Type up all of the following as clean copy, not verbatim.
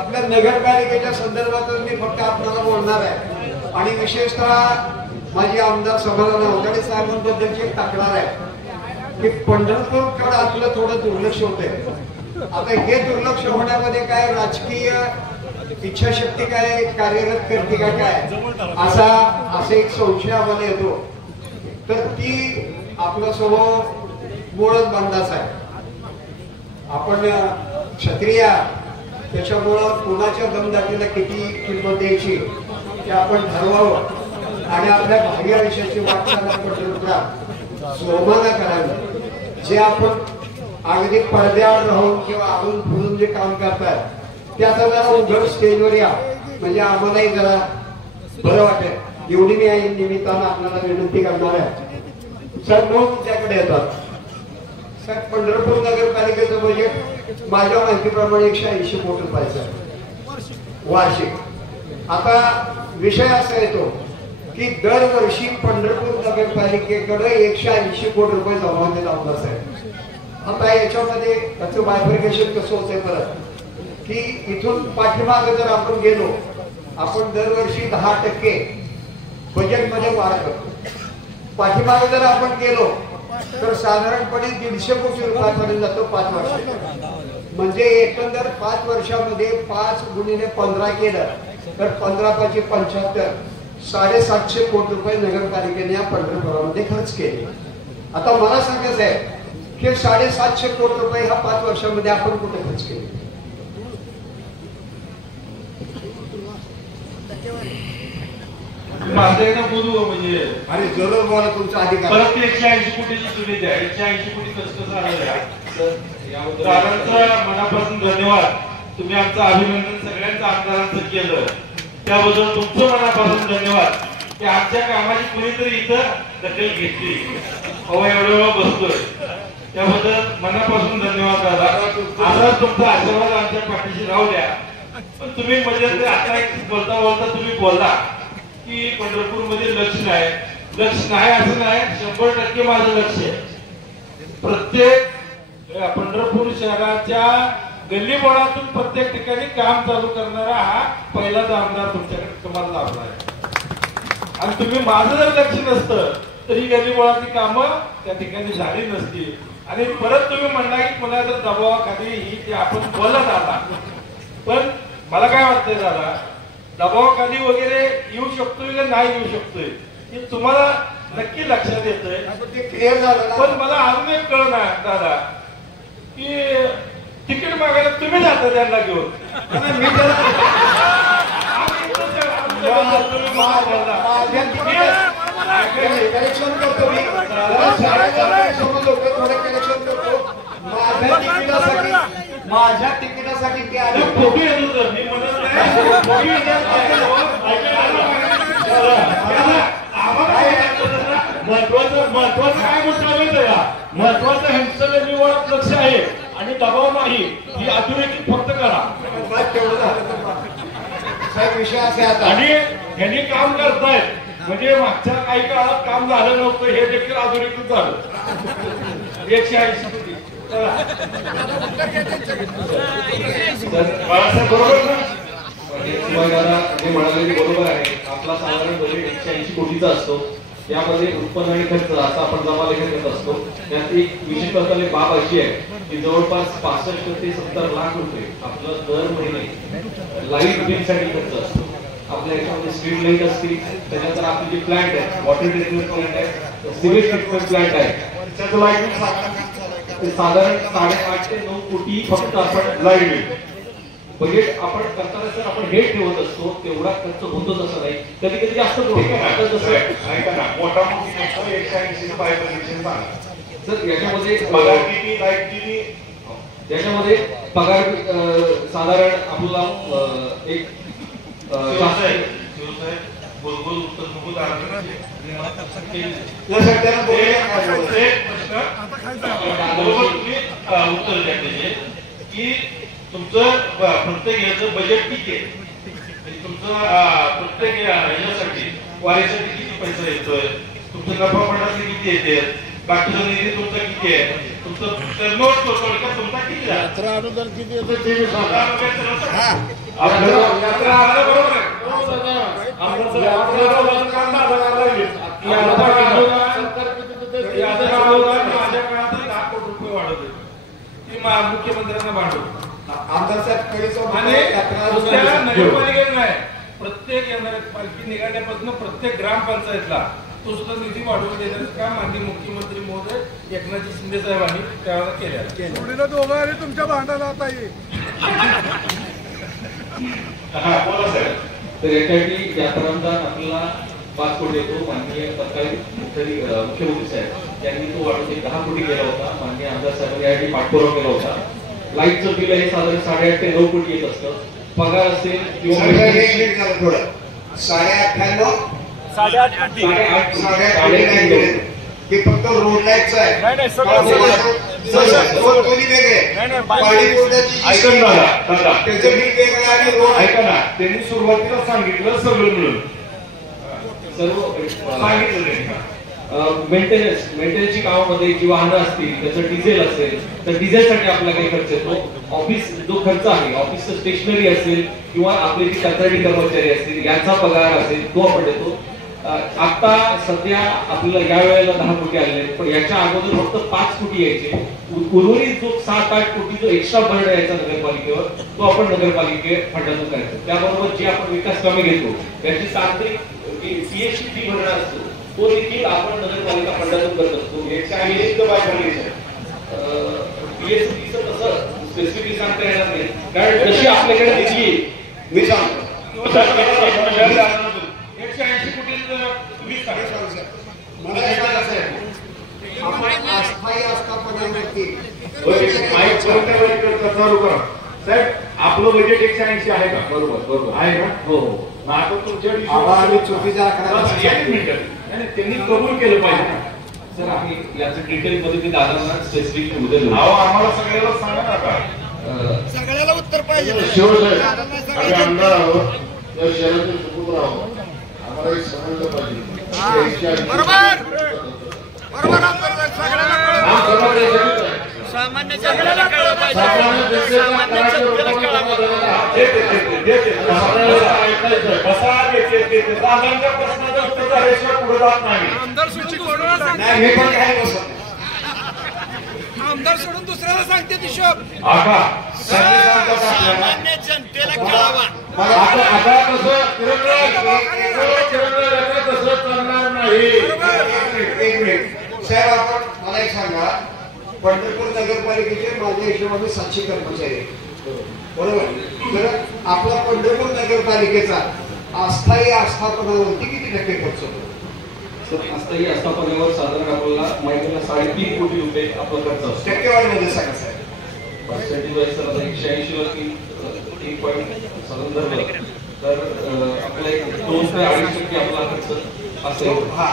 आपल्या नगरपालिकेच्या संदर्भातच मी फक्त आपल्याला बोलणार आहे आणि विशेषतः माझी आमदार समाधान अवताडे साहेबांबद्दलची एक तक्रार आहे की पंढरपूरकडे आपलं थोडं दुर्लक्ष होतंय. आता हे दुर्लक्ष होण्यामध्ये काय राजकीय इच्छाशक्ती काय कार्यरत करते का काय असा एक संशय आम्हाला येतो. तर ती आपल्या समोर मूळच बंदाच आहे. आपण क्षत्रिय त्याच्यामुळं कुणाच्या दमदाटीला किती किंमत द्यायची ते आपण ठरवावं आणि आपल्या भावी आयुष्याची वाटचाल पंढरपुरात सोमाना करावी. जे आपण अगदी पडद्यावर राहून किंवा अजून फुलून जे काम करतात त्याचा जरा उघड स्टेजवर या म्हणजे आम्हालाही जरा बरं वाटेल. एवढी मी या निमित्तानं आपल्याला विनंती करणार आहे. सर मूळ मुद्द्याकडे येतात. सर पंढरपूर नगरपालिकेचं बजेट माझ्या माहितीप्रमाणे 180 कोटी रुपयाचं वार्षिक. आता विषय असा येतो की दरवर्षी पंढरपूर नगरपालिकेकडे 180 कोटी रुपये जमा होतात आहे. आता याच्यामध्ये त्याचं बायफर्केशन कसं होतंय परत की इथून पाठीमागे जर आपण गेलो आपण दरवर्षी 10% बजेटमध्ये वाढ करतो. पाठीमागे जर आपण गेलो तर साधारणपणे 150 कोटी रुपयापर्यंत जातो 5 वर्ष. म्हणजे एकंदर 5 वर्षामध्ये 5 गुणिले 15 केलं तर 15 × 5 = 75 750 कोटी रुपये नगरपालिकेने या पंढरपुरामध्ये खर्च केले. आता मला सांगायचं आहे की 750 कोटी रुपये ह्या 5 वर्षामध्ये आपण कुठे खर्च केले. बोलू म्हणजे अरे जरूर बोला तुमचा अधिकार. परत 180 कोटीची तुम्ही द्या. 180 कोटी कसं झालं याबद्दल मनापासून धन्यवाद. तुम्ही आमचं अभिनंदन सगळ्यांचं आमदारांचं केलं त्याबद्दल तुमचं मनापासून धन्यवाद. की आमच्या कामाची कुणीतरी इथं दखल घेतली. एवढ्या वेळा बसतोय त्याबद्दल मनापासून धन्यवाद दादा. आता तुमचा आशीर्वाद आमच्या पाठीशी राहू द्या. पण तुम्ही म्हणजे आता बोलता बोलता तुम्ही बोलला की पंढरपूर मध्ये लक्ष नाही असं नाही. 100% माझं लक्ष आहे. प्रत्येक पंढरपूर शहराच्या गल्लीबोळातून प्रत्येक ठिकाणी काम चालू करणारा हा पहिलाच आमदार तुमच्याकडे तुम्हाला लाभला आहे. आणि तुम्ही माझं जर लक्ष नसतं तर ही गल्लीबोळातली कामं त्या ठिकाणी झाली नसती. आणि परत तुम्ही म्हणला की पुन्हा जर दबावाखाली ही ते आपण बोलत आला. पण मला काय वाटतंय दादा दबावाखाली वगैरे येऊ शकतोय का नाही येऊ शकतोय हे तुम्हाला नक्की लक्षात येतंय. क्लिअर झालं. पण मला अजून एक कळलं ना दादा की तिकीट मागायला तुम्ही जाता त्यांना घेऊन. कलेक्शन करतो मी थोडे कलेक्शन करतो माझ्या तिकिटासाठी ते आले. फोटो येत होतं मी म्हणत महत्वाचं काय मुद्दा का महत्वाचं ह्यांचं निवडत लक्ष आहे आणि दबाव नाही. ही अधोरेखित फक्त करा विषय असे आता. आणि ह्यांनी काम करतायत म्हणजे मागच्या काही काळात काम झालं नव्हतं हे देखील अधोरेखित झालं. 180 कोटी बरोबर ना. जे म्हणाले बरोबर आहे. आपला साधारण बजेट 180 कोटीचा असतो. त्यामध्ये उत्पन्न आणि खर्च असा आपण जमा लेखा करत असतो. त्यात एक विशेष असलेली बाब अशी आहे की जवळपास 65 ते 70 लाख रुपये आपलं दर महिने लाईट बिलसाठी खर्च असतो. आपल्या याच्यामध्ये स्ट्रीट लाईट असतील त्याच्यानंतर आपली जी प्लांट आहे वॉटर ट्रीटमेंट प्लांट आहे सिवेज ट्रीटमेंट प्लांट आहे त्याचं लाईट साधारण 8.5 ते 9 कोटी फक्त आपण लाईट बिल बजेट आपण करताना जर आपण हे ठेवत असतो तेवढा खर्च होतोच असं नाही. कधी कधी जास्त मोठा मोठी 180 सर याच्यामध्ये त्याच्यामध्ये पगार साधारण आपला एक बोलबोल उत्तर द्या की तुमचं प्रत्येक याचं बजेट किती आहे. तुमचं प्रत्येक ह्याच्यासाठी वारीसाठी किती पैसा येतोय. तुमचं नफा पडण्याचे किती येते. बाकीचा निधी तुमचा किती आहे. तुमचं नोट तुमचा किती आहे. अनुदान किती येतं मुख्यमंत्र्यांना भांडवल आमदार साहेब आणि नगरपालिकेत नाही, प्रत्येक पालखी निघाल्यापासून प्रत्येक ग्रामपंचायतला तो सुद्धा निधी वाढवून देण्याचं काम माननीय मुख्यमंत्री महोदय एकनाथ शिंदे साहेबांनी त्यावेळेला केलं. दोघं आणि तुमच्या भांडणाला आता तर यासाठी यात्रांचा आपल्याला 5 कोटी येतो. माननीय तत्कालीन मुख्यमंत्री साहेब यांनी तो वाढवून 10 कोटी केला होता. माननीय आमदार साहेबांनी यासाठी पाठपुरावा केला होता. लाईटचं बिल हे साधारण 8.5 ते 9 कोटी येत असतं. पगार असेल किंवा 8.5 हे फक्त रोड लाईटचं आहे. त्याचं बिल वेगळं आणि रोड ऐका ना, त्यांनी सुरुवातीला सांगितलं सगळं मिळून सर्व मेंटेनन्सची कामामध्ये जी वाहनं असतील, त्याचं डिझेल असेल तर डिझेलसाठी आपला काही खर्च येतो. ऑफिस जो खर्च आहे, ऑफिसचं स्टेशनरी असेल किंवा आपले जे कंत्राटी कर्मचारी असतील यांचा पगार असेल तो आपण देतो. आता सध्या आपल्याला या वेळेला 10 कोटी आलेले, पण याच्या अगोदर फक्त 5 कोटी यायचे. उर्वरित जो 7-8 कोटी जो एक्स्ट्रा बर्ड यायचा नगरपालिकेवर तो आपण नगरपालिके फंडातून करायचो. त्याबरोबर जे आपण विकास कामे घेतो त्याची तांत्रिक सीएससी फी भरणा असतो तो देखील आपण नगरपालिका फंडातून करत असतो. पीएससीचं तसं स्पेसिफिकली सांगता येणार नाही, कारण जशी आपल्याकडे निधी मी सांगतो 180 कोटी मला आपण अस्थायी आस्थापनावरती चालू करा साहेब. आपलं बजेट 180 आहे का? बरोबर आहे ना? हो. आता तुमच्या आम्ही चुकीचा आकडा त्यांनी कबूल केलं पाहिजे ना. सर आम्ही याचं डिटेल मध्ये मी दादांना स्पेसिफिक उद्या आम्हाला सगळ्याला सांगा नका. सगळ्याला उत्तर पाहिजे. आमदार आहोत या शहराचे सुपुत्र आहोत, आम्हाला एक समजलं पाहिजे. बरोबर सामान्य जनतेला कळलं पाहिजे. आमदार सोडून दुसऱ्याला सांगते हिशोब. सामान्य जनतेला कळावा. एक मिनिट साहेब, आपण मला एक सांगा, पंढरपूर नगरपालिकेचे माझ्या हिशोबाने 700 कर्मचारी आहेत, बरोबर? तर आपला पंढरपूर नगरपालिकेचा अस्थायी आस्थापनावरती किती टक्के खर्च होतो? अस्थायी आस्थापनेवर साधारण आपल्याला महिन्याला 3.5 कोटी रुपये आपला खर्च असतो. टक्केवारीमध्ये सांगा साहेब. पर्सेंटेज वाईज सर आता 180 ला 1.7 तर आपला 2 ते 2.5% आपला खर्च असेल. हा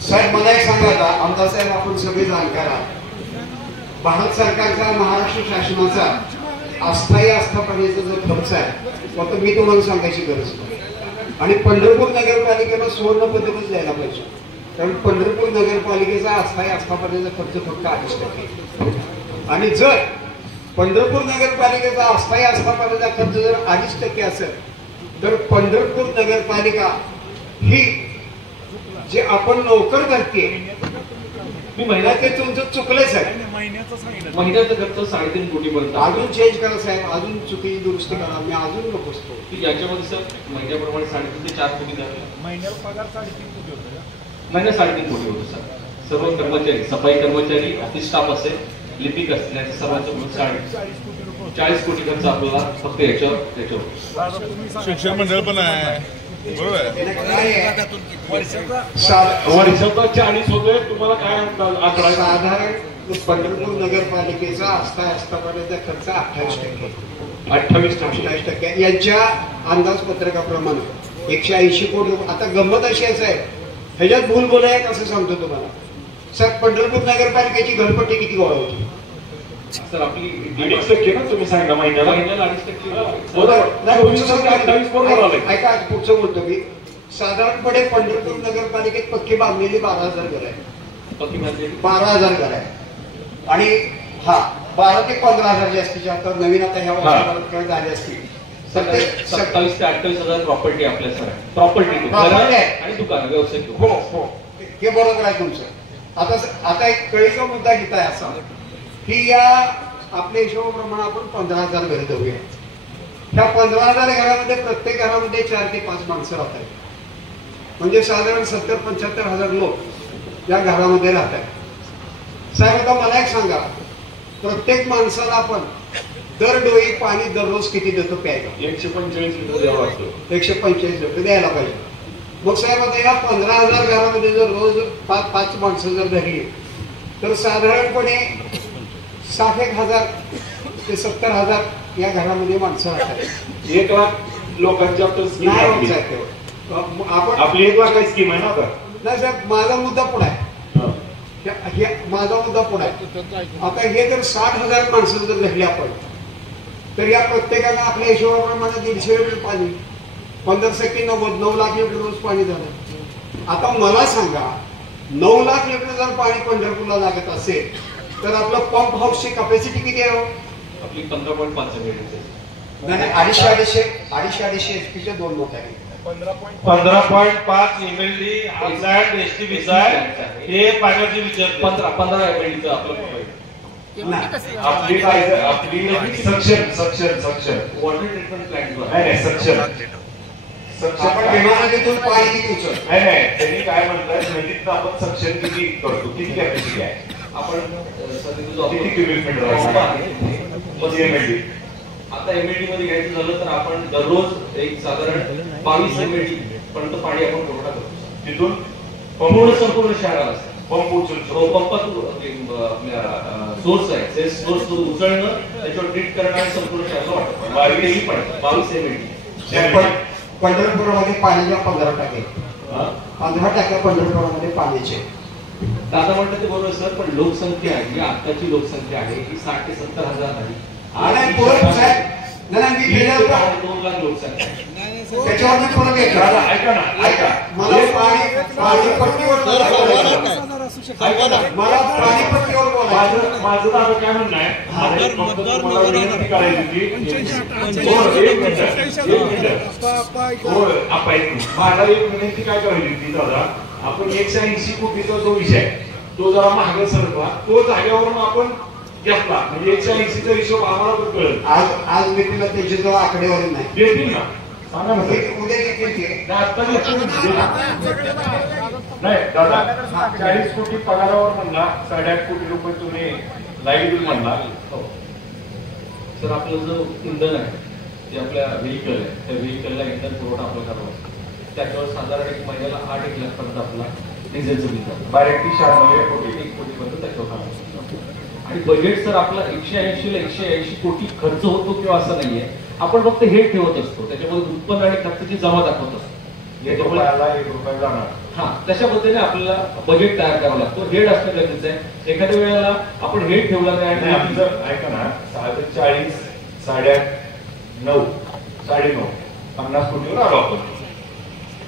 साहेब, मला एक सांगा आता, आमदार साहेब आपण सगळे जाणकार आहात. भारत सरकारचा, महाराष्ट्र शासनाचा अस्थायी आस्थापनेचा जो खर्च आहे तो मी तुम्हाला सांगायची गरज नाही. आणि पंढरपूर नगरपालिकेला सुवर्ण पदकच द्यायला पाहिजे, कारण पंढरपूर नगरपालिकेचा अस्थायी आस्थापनेचा खर्च फक्त 2.5%. आणि जर पंढरपूर नगरपालिकेचा अस्थायी आस्थापनेचा खर्च जर 2.5% असेल तर पंढरपूर नगरपालिका ही जे आपण नोकर करते मी महिन्यात ते तुमचं चुकलंच आहे. महिन्याचा खर्च 3.5 कोटी पर्यंत. अजून चेंज करा साहेब, अजून चुकीची दुरुस्ती करा. मी अजून नको असतो की याच्यामध्ये सर महिन्याप्रमाणे 3.5 ते 4 कोटी द्यावे. महिन्याला पगार 3.5 कोटी होतो. महिन्यात 3.5 कोटी होतो सर. सर्व कर्मचारी, सफाई कर्मचारी, ऑफिस स्टाफ असेल, लिपिक असतील, याच्या सर्वांचं मिळून 40 कोटी खर्च आपल्याला फक्त याच्यावर. शिक्षण मंडळ पण आहे, बरोबर आहे. वर्षाचा 40 होतोय. तुम्हाला काय आकडा? साधारण पंढरपूर नगरपालिकेचा अस्थायी आस्थापनेचा खर्च 28%. 28% यांच्या अंदाजपत्रकाप्रमाणे 180 कोटी रुपये. आता गंमत अशी आहे साहेब, ह्याच्यात भूल बोल आहे कसं सांगतो तुम्हाला. सर, पंढरपूर नगरपालिकेची घरपट्टी किती गोळा होती? सर आपली 2.5% ना तुम्ही सांगा महिन्याला. महिन्याला 2.5% ऐका, पुढचं बोलतो मी. साधारणपणे पंढरपूर नगरपालिकेत पक्की बांधलेली 12,000 घर आहे. 12,000 घर आहे. आणि 12 ते 15,000 जास्तीच्या, आता नवीन आता ह्या वर्षात झाले असतील. 27 ते 28,000 प्रॉपर्टी आपल्या सर प्रॉपर्टी Property आहे. आणि दुकान व्यवसायिक हो हो हे बरोबर आहे तुमचं. आता एक कळीचा मुद्दा घेत आहे असा की या आपल्या हिशोबाप्रमाणे आपण 15,000 घरे देऊया. त्या 15,000 घरामध्ये प्रत्येक घरामध्ये 4 ते 5 माणसं राहतात. म्हणजे साधारण 70-75,000 लोक या घरामध्ये राहतात. साहेब आता मला एक सांगा, प्रत्येक माणसाला आपण दर डोई पाणी दररोज किती देतो प्यायला? 145 लिटर द्यावं लागतं. 145 लिटर द्यायला पाहिजे. मग साहेब आता या 15,000 घरामध्ये जर रोज 5 माणसं जर धरली तर साधारणपणे 60,000 ते 70,000 या घरामध्ये माणसं राहतात. 1 लाख लोकांच्या नाही होत साहेब. आपण आपली 1 लाखाची स्कीम आहे ना आता. नाही साहेब, माझा मुद्दा पुढे आहे. माझा मुद्दा पुढे आहे. आता हे जर 60,000 माणसं जर धरली आपण तर या प्रत्येकाला आपल्या हिशोबाप्रमाणे 150 लिटर पाणी, 15 की 90, 9 लाख लिटर रोज पाणी झालं. आता मला सांगा, 9 लाख लिटर जर पाणी पंढरपूरला लागत असेल तर आपलं पंप हाऊसची कॅपॅसिटी किती आहे? आपली 15.5 नाही, 250 HP 2 मोठ्या आहेत. 15.5 MLD STB हे पाण्याचे विचार 15 MLD आपलं आपली सक्षम वॉटर ट्रीटमेंट प्लांट नाही सक्षम आपण विमानातून पाणी किती नाही त्यांनी काय म्हणतात नदीत आपण सक्षम किती करतो, किती कॅपॅसिटी आहे आपण किती क्युबिक मीटर MLD. आता MLD मध्ये घ्यायचं झालं तर आपण दररोज एक साधारण 22 MLD पर्यंत पाणी आपण पुरवठा करतो. तिथून संपूर्ण शहराला पंप उचलतो. पंपातून सोर्स आहे ते सोर्स उचलणं, त्याच्यावर ट्रीट करणं आणि संपूर्ण शहराला वाटतं 22 MLD. पंढरपूरमध्ये पाण्याच्या 15% 15% पंढरपूरमध्ये पाण्याचे. दादा म्हणतात ते बरोबर सर, पण लोकसंख्या आहे, जी आताची लोकसंख्या आहे ही 60 ते 70,000 आहे. आणि पुढे साहेब, नाही मी गेले होतो 2 लाख लोकसंख्या आहे. त्याच्यावर मी परत येतो. ऐका ना, ऐका मला पाणीपट्टीवर बोलायचं. मला पाणीपट्टीवर बोलायचं. माझं दादा काय म्हणणं आहे, मला विनंती करायची माझा एक विनंती काय करायची होती दादा, आपण 180 कोटीचा जो विषय तो जरा महाग सरकला, तो जागेवरून आपण घेतला म्हणजे 180चा हिशोब आम्हाला पण कळेल. आज मी तिला त्याची जो आकडेवारी नाही देतील ना, सांगा ना उद्या देतील ते. आता नाही दादा, 40 कोटी पगारावर म्हणला, 8.5 कोटी रुपये तुम्ही लाईट बिल म्हणला. सर आपलं जो इंधन आहे ते आपल्या व्हेकल आहे, त्या व्हेकलला इंधन पुरवठा आपला करावा लागतो. त्याच्यावर साधारण एक महिन्याला 8-1 लाख पर्यंत आपला डिझेलचं बिल जातं. 1296 कोटी 1 कोटीपर्यंत त्याच्यावर काम होतं. आणि बजेट सर आपला 180 ला 180 कोटी खर्च होतो किंवा असं नाहीये. आपण फक्त हे ठेवत असतो, त्याच्यामध्ये उत्पन्न आणि खर्चाची जमा दाखवत असतो. 1 रुपया जाणार. हा, तशा पद्धतीने आपल्याला बजेट तयार करावं लागतो. हेड असणं गरजेचं आहे. एखाद्या वेळेला आपण हेड ठेवला नाही नाही आणि आमचं ऐका ना, 40, 9.5, 9.5 50 कोटीवर आलो आपण.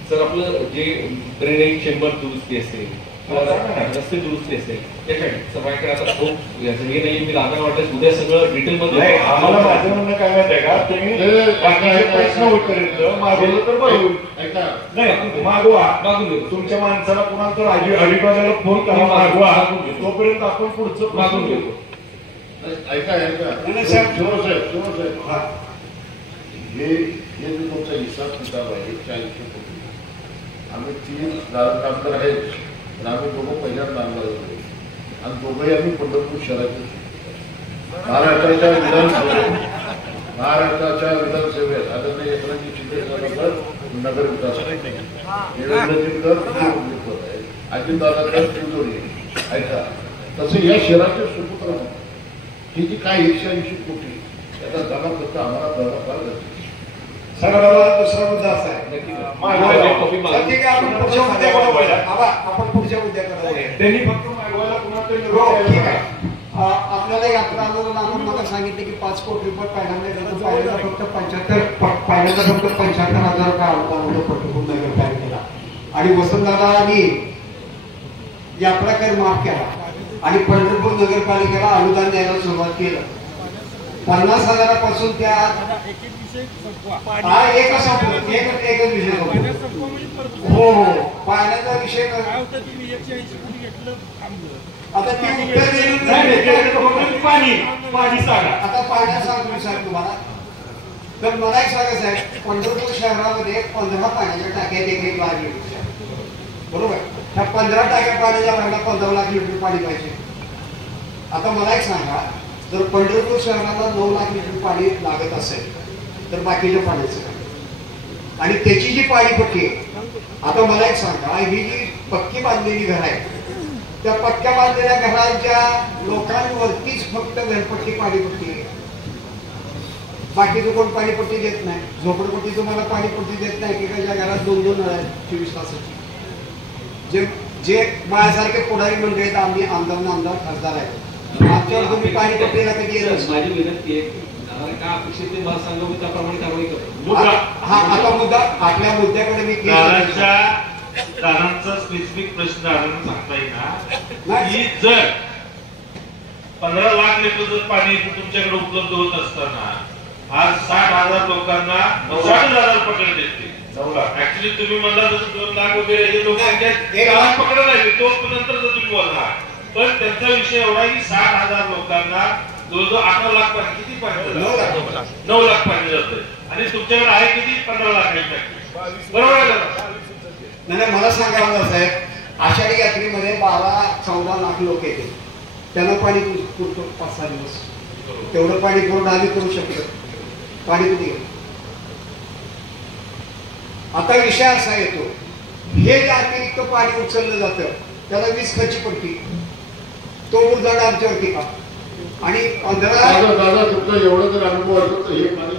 सर आपलं जे ड्रेनेज चेंबर दुरुस्ती असेल किंवा रस्ते दुरुस्ती असेल त्यासाठी माझ्याकडे आता खूप हे नाही, मी लागणार वाटलं उद्या सगळं डिटेल मध्ये. नाही, आम्हाला माझं म्हणणं काय माहिती आहे का, तुम्ही बाकीचे प्रश्न उत्तरेत मागवलं तर बरं होईल. नाही मागवा, मागून घेऊ. तुमच्या माणसाला कुणाला तर अलिबागला फोन करा, मागवा. तोपर्यंत आपण पुढचं मागून घेऊ. ऐका हे जे तुमचा हिसाब किताब आहे 180 कोटी, आम्ही 3 कामगार आहेत, पण आम्ही दोघं पहिल्याच नांदला होतो आणि दोघंही आम्ही पंढरपूर शहराचे. महाराष्ट्राच्या विधानसभेत आदरणीय एकनाथजी शिंदे नगर विकास अजितदादांकडे तिजोरी आहे. ऐका, तसं या शहराचे सुपुत्र ही जी काय 180 कोटी त्याचा जमा करता आम्हाला कळणं फार गरजेचं. सगळ्याला दुसरा मुद्दा असा आहे. ठीक आहे, आपण पुढच्या मुद्द्याकडे वळूया. आपण पुढच्या मुद्द्याकडे वळूया. त्यांनी फक्त मागवायला कुणाला तरी हो, ठीक आहे. आपल्याला यात्रा आंदोलन आपण मला सांगितले की 5 कोटी रुपये पहिल्यांदा फक्त 75,000 रुपये अनुदान होतं पंढरपूर नगरपालिकेला. आणि वसंतदादांनी यात्रा कर माफ केला आणि पंढरपूर नगरपालिकेला अनुदान द्यायला सुरुवात केलं. 50,000 पासून त्या हा एकच संपलं, एकच विषय संपला. हो हो पाण्याचा विषय आता ती उत्तर देईल पाणी सांगा. आता पाण्यात सांगतो साहेब तुम्हाला. तर मला एक सांगायचं आहे, पंढरपूर शहरामध्ये 15 पाण्याच्या टाक्यात एक बार लिटर, बरोबर. ह्या 15 टाक्या पाण्याच्या भरायला 15 लाख लिटर पाणी पाहिजे. आता मला एक सांगा, जर पंढरपूर शहराला 9 लाख लिटर पाणी लागत असेल तर बाकीच्या पाण्याचं काय? आणि त्याची जी पाणीपट्टी आहे, आता मला एक सांगा, ही जी पक्की बांधलेली घर आहे, त्या पक्क्या बांधलेल्या घरांच्या लोकांवरतीच फक्त घरपट्टी पाणीपट्टी आहे. बाकीचं कोण पाणीपट्टी देत नाही. झोपडपट्टी तुम्हाला पाणीपट्टी देत नाही. एकेकाच्या घरात 2-2 नळ आहेत 24 तासाची. जे माझ्यासारखे पुढारी मंडळी आहेत, आम्ही आमदार खासदार आहेत, आमच्यावर तुम्ही पाणीपट्टीला कधी येत. माझी विनंती आहे, काय अपेक्षित ते मला सांगा, मी त्याप्रमाणे कारवाई करतो. हा आता मुद्दा आपल्या मुद्द्याकडे मी दादांचा स्पेसिफिक प्रश्न दादांना सांगता येईल की जर 15 लाख लिटर जर पाणी तुमच्याकडे उपलब्ध होत असताना आज 60,000 लोकांना 60,000 पकडले देते. ऍक्च्युली तुम्ही म्हणला जसं 2 लाख वगैरे हे लोक पकडत आहे, तो नंतर जर तुम्ही बोलणार, पण त्यांचा विषय एवढा की 60,000 लोकांना जवळजवळ 18 लाख पाणी, किती पाणी 9 लाख पाणी जातं. आणि तुमच्याकडे आहे किती 15 लाख टाकी, बरोबर आहे का? नाही मला सांगावं साहेब, आषाढी यात्रेमध्ये 12-14 लाख लोक येते, त्यांना पाणी पुरतो 5-6 दिवस. तेवढं पाणी पूर्ण आम्ही करू शकतो. पाणी कुठे गेलं? आता विषय असा येतो, हे जे अतिरिक्त पाणी उचललं जातं त्याला 20 खर्ची पडते, तो उर्जाड आमच्यावरती का? आणि 15 दादा तुमचा एवढं जर अनुभव असतो तर हे पाणी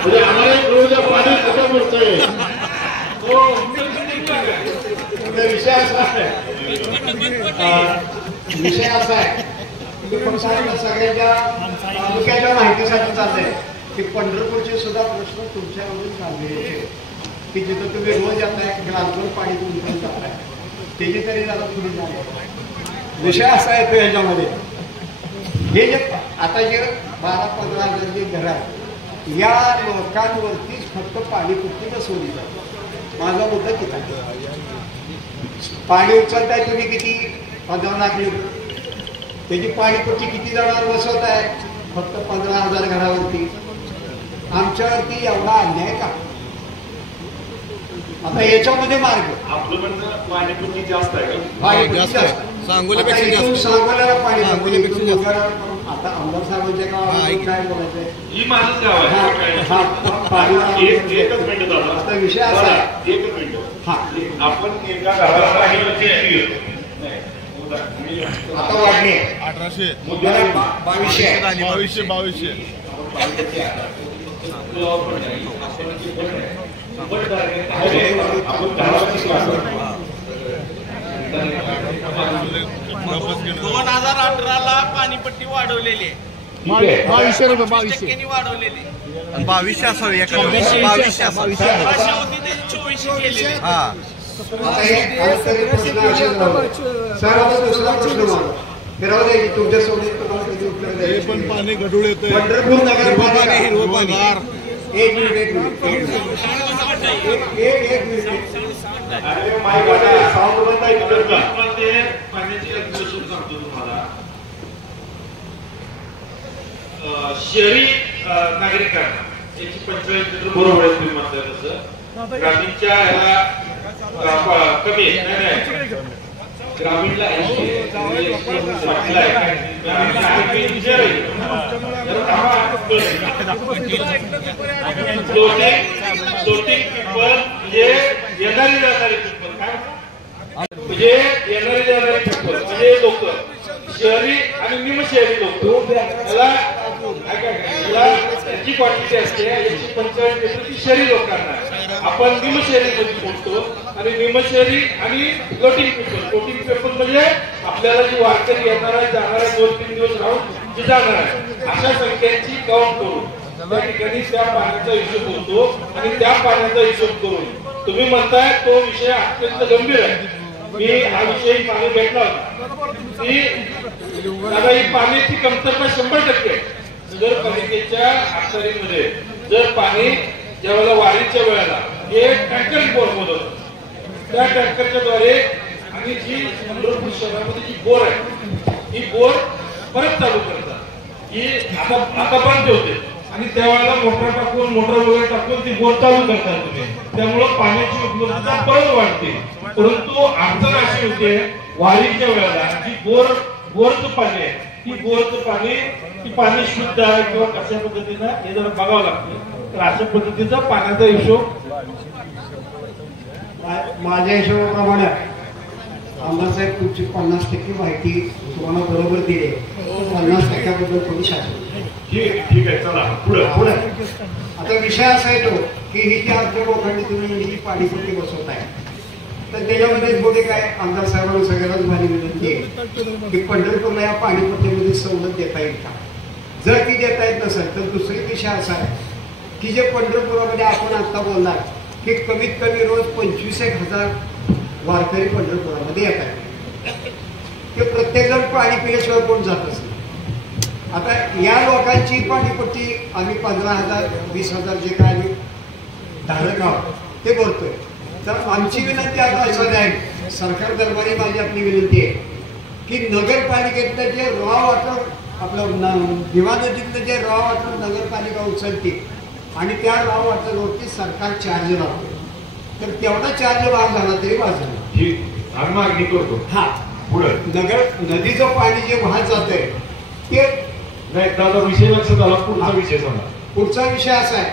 म्हणजे आम्हाला पाणी कसं मिळतंय. विषय असा आहे की सगळ्यांच्या तालुक्याच्या माहितीसाठी चाललंय की पंढरपूरचे सुद्धा प्रश्न तुमच्यावरून चालले की जिथं तुम्ही रोज येताय ग्लासभर पाणी तुमचं जाताय, त्याची तरी जरा पुढे झाले. विषय असा येतो याच्यामध्ये, हे जे आता जे 12-15 हजार जे घर आहेत, या लोकांवरतीच फक्त पाणीपट्टी बसवली जाते. माझा मुद्दा किती पाणी उचलताय तुम्ही, किती 15 लाख लिटर, त्याची पाणीपट्टी किती जणांवर बसवताय? फक्त 15,000 घरावरती. आमच्यावरती एवढा अन्याय का? आता याच्यामध्ये मार्ग आपलं म्हणणं पाणीपट्टी जास्त आहे का? पाणीपट्टी जास्त, सांगोल्याला पाणी, आता आमदार साहेबांच्या गावात काय बोलायचंय, ही माझंच गाव आहे. एकच मिनिट दादा, आता विषय असा आहे, एकच मिनिट. हा आपण एका गावाला पाणीपट्टी घेतो, आता वाढले 1800 2200 2200 2018ला पाणीपट्टी वाढवलेली आहे. 2200 रुपये 22% वाढवलेली. 2200 असावी, 2200 असावी. 1800 होती ते 2400 केलेली. हा आता हे काहीतरी प्रश्न असेच राहतो. सर आता दुसरा प्रश्न मला फिरावं द्या, तुमच्यासोबत तुम्हाला किती उत्तर हे द्यायची. पण पाणी गढूळ येतंय. पंढरपूर नगरपालिका हिरवं पाणी. एक मिनिट एक मिनिट पाण्याची एक गोष्ट सांगतो तुम्हाला. शहरी नागरिकांना याची 45 लिटर बरोबर आहे तुम्ही म्हणताय तसं. ग्रामीणच्या ह्याला कमी आहे. ग्रामीणला 80 लोक शहरी आणि निमशहरी लोक याची क्वांटिटी असते 145 लिटर ती शहरी लोकांना. आपण निमशहरी मध्ये पोहोचतो आणि निमशहरी आणि फ्लोटिंग पेपर म्हणजे आपल्याला जी वारकरी येणार आहे, जाणार आहे, 2-3 दिवस राहून जी जाणार आहे, अशा संख्येची काउंट करून त्या ठिकाणी त्या पाण्याचा हिशोब होतो. आणि त्या पाण्याचा हिशोब करून तुम्ही म्हणताय तो विषय अत्यंत गंभीर आहे. मी हा विषय मागे घेतला होता की दादा ही पाण्याची कमतरता 100% नगरपालिकेच्या अखत्यारीमध्ये जर पाणी ज्यावेळेला वारीच्या वेळेला एक टँकर बोर होतं, त्या टँकरच्या द्वारे आणि जी पंढरपूर शहरामध्ये जी बोर आहे ही बोर परत चालू करतात, ही आता बंद होते आणि त्यावेळेला मोटर वगैरे टाकून ती बोर चालू करतात तुम्ही, त्यामुळं पाण्याची उपलब्धता परत वाढते. परंतु अडचण अशी होते वारीच्या वेळेला जी बोरचं पाणी आहे, ती पाणी शुद्ध आहे किंवा कशा पद्धतीनं हे जरा बघावं लागतं. तर अशा पद्धतीचा पाण्याचा हिशोब माझ्या हिशोबाप्रमाणे आमदार साहेब तुमची 50% माहिती तुम्हाला बरोबर दिली, 50%बद्दल थोडी शासन. ठीक आहे, चला पुढे आता विषय असा येतो की ही जी आमच्या लोकांनी तुम्ही ही पाणीपट्टी बसवत आहे, तर त्याच्यामध्ये बोलते काय आमदार साहेबांना सगळ्यांनाच माझी विनंती आहे की पंढरपूरला या पाणीपट्टीमध्ये सवलत देता येईल का? जर ती देता येत नसेल तर दुसरी विषय असा आहे की जे पंढरपुरामध्ये आपण आता बोलणार की कमीत कमी रोज 25,000 वारकरी पंढरपुरामध्ये येत आहेत, ते प्रत्येकजण पाणी पिल्याशिवाय कोण जात असेल. आता या लोकांची पाणीपट्टी आम्ही 15,000 20,000 जे काय आम्ही धारक आहोत ते भरतोय. तर आमची विनंती आता असं आहे, सरकार दरबारी माझी आपली विनंती आहे की नगरपालिकेतलं जे रॉ वॉटर आपलं दिवा नदीतलं जे रॉ वॉटर नगरपालिका उचलते आणि त्या रॉ वॉटरवरती सरकार चार्ज लावते, तर तेवढा चार्ज माफ झाला तरी वाजला मागणी करतो. हा पुढे नदीचं पाणी जे वाहत जातंय ते नाही, दादा विषय लक्षात आला. पुढचा विषय सांगा. पुढचा विषय असा आहे